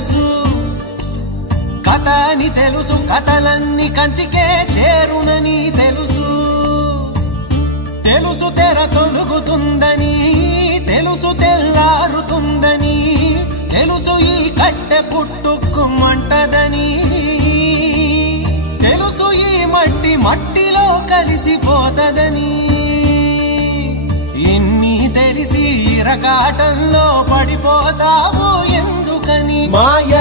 తెలుసు, కథ అని తెలుసు, కథలన్నీ కంచికే చేరునని తెలుసు. తెలుసు తెర తొలుగుతుందని, తెలుసు తెల్లారుతుందని, తెలుసు ఈ కట్టె పుట్టుకుమంటదని, తెలుసు ఈ మట్టి మట్టిలో కలిసిపోతదని. ఇన్ని తెలిసి ఇరకాటంలో పడిపోతావు ఎందుకని? మాయ